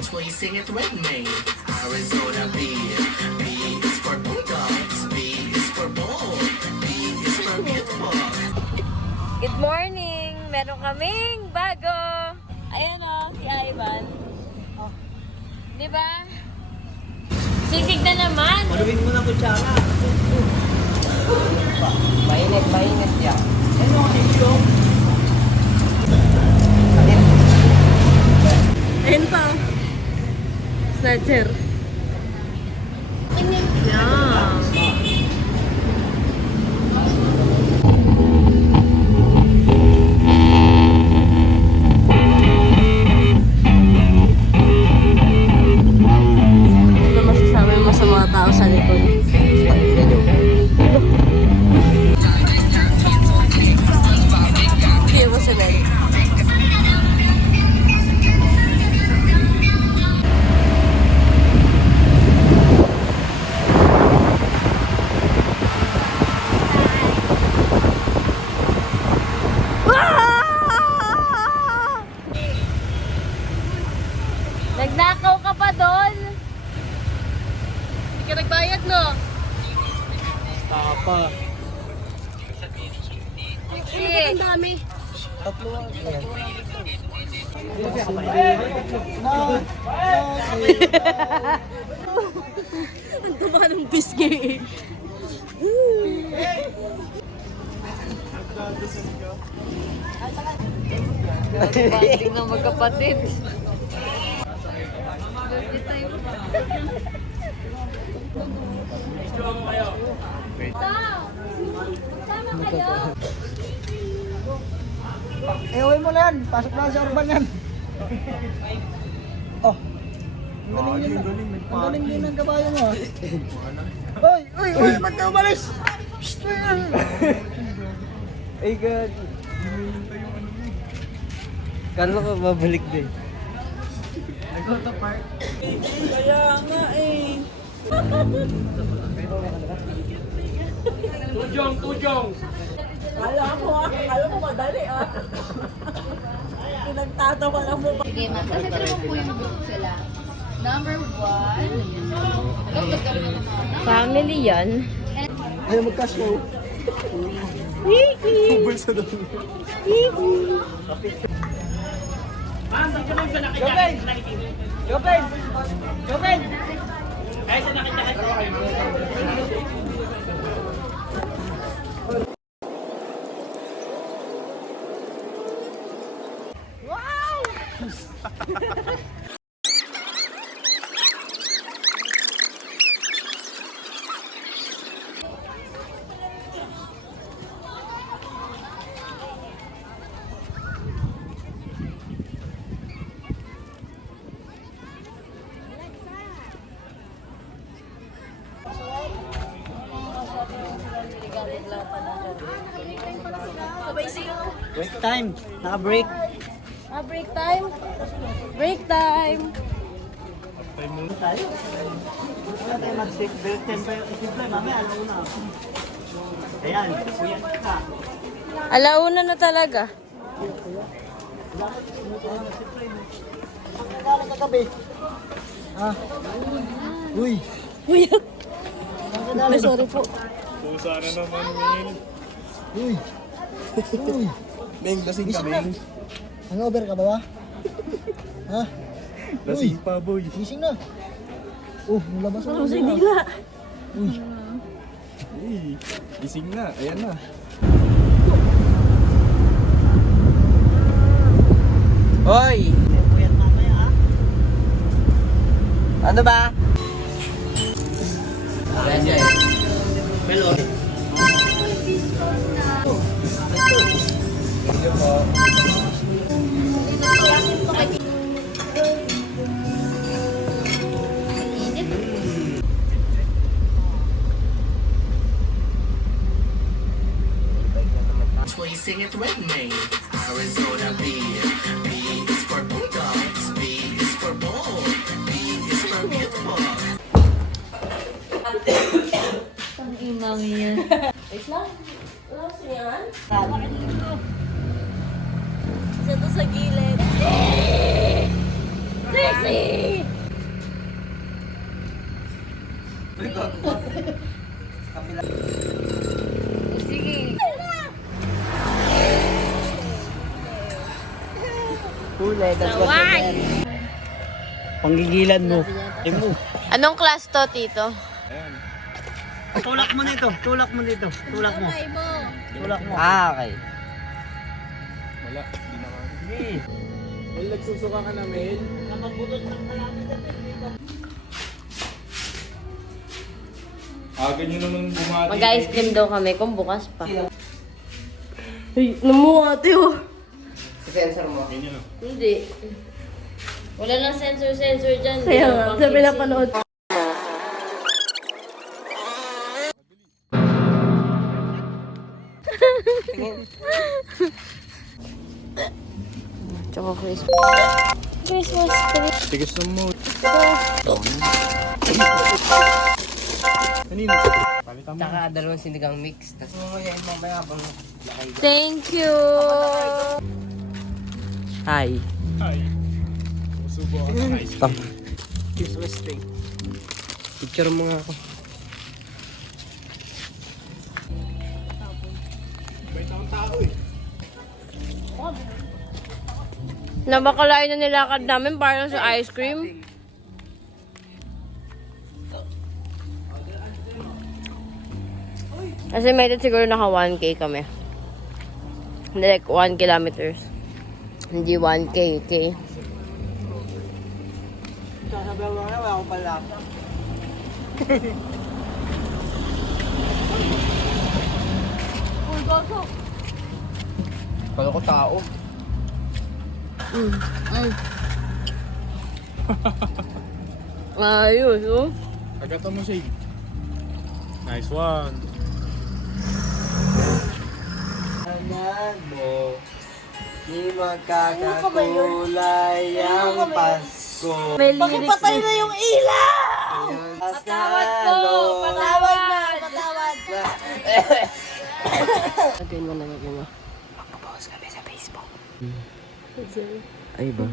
Will you sing it with me? Arizona B. B is for bulldogs. B is for bull. B is for beautiful. Good morning! Meron kaming bago! Ayan o, si Ivan. Oh. Diba? Sisig na naman! Maluin mo na kutsara. Mainit yan. Ano ang ilo? Ayun pa. Snatcher. Yeah. Ano masasabi mo sa mga tao sa likod? Hindi mo sila. Nagnakaw ka pa doon? Hindi ka nagbayad, no? Tapa. Ang dami. Tatlo. Ang taba ng biscuit. Banding ng magkapatid. Uwi mo na yan. Pasok na sa urban yan. Oh. Ang galing din ng kabayo mo. Uy! Ba't ka umalis? Ay, God. Kala ko babalik din. Nag-go to park. Kaya nga eh. Tujong! Kala ko madali ah. Pinagtatawa lang mo. Sige, ma'am. Kasi mo po yung group sila. Number 1. Family yan. Ayaw mag-cash flow. Bulsa daw. Jobin! Ay, sa nakita ka. Break time. Naka-break. Break time. Break time. Wala tayo mag-break. Break time pa yung isimple. Mamaya, alauna. Ayan, kuyan ka. Alauna na talaga. Kala kagabi. Ah. Uy. Uy, sorry po. Pusa na naman, Min. Uy. Uy. Ming, lasing ka, Ming. Hangover ka ba ba? Ha? Lasing pa, boy. Gising na. Oh, nilabas na. Kasi bigla. Uy. Uy, gising na. Ayan na. Hoy! Ano ba? Hello. Will you sing it with me? Arizona B. B is for bulldogs. B is for bull. B is for beautiful. Ang inang yan. Wait lang. Wala ko yan. Isa to sa gilid. Lexi! Eh! Sige. Kulay, that's what panggigilan mo. Anong class to, Tito? Ayan. Tulak mo nito. Tulak mo dito. Tulak mo. Tulak mo. Okay. Wala. Di na kami. Hey. Well, nagsusuka ka na, Mel. Nakabutot ng malapit natin dito. Ganyan naman bumati. Mag-ice cream daw kami kung bukas pa. Ay, namuha ate oh. Ganyan o. Hindi. Wala lang sensor dyan. Kaya nga, sa pinapanood. Tsaka Christmas. Christmas tree. Tigas ng mood. Kanina. Palitan mo. Saka dalawang sinigang mix. Tapos mamaya pang lakay. Thank you. Hi. Hi. Susubo ako ng ice cream. Christmas tree. Picture mo nga ako. May taong tao eh. Nabakalain na nilakad namin para sa ice cream. Estimated siguro naka 1K kami. Hindi like 1 kilometers. Hindi 1K, K. Sasabihan mo nga, wala ko pala. Kala ko tao. Ayos, oh. Agatan mo, Shane. Nice one. Anak mo, di magkakakulay ang Pasko. May lyrics. Patay na yung ilaw! Patawad po, patawad. Patawad! Lagyan mo na, lagyan mo. Ay ba?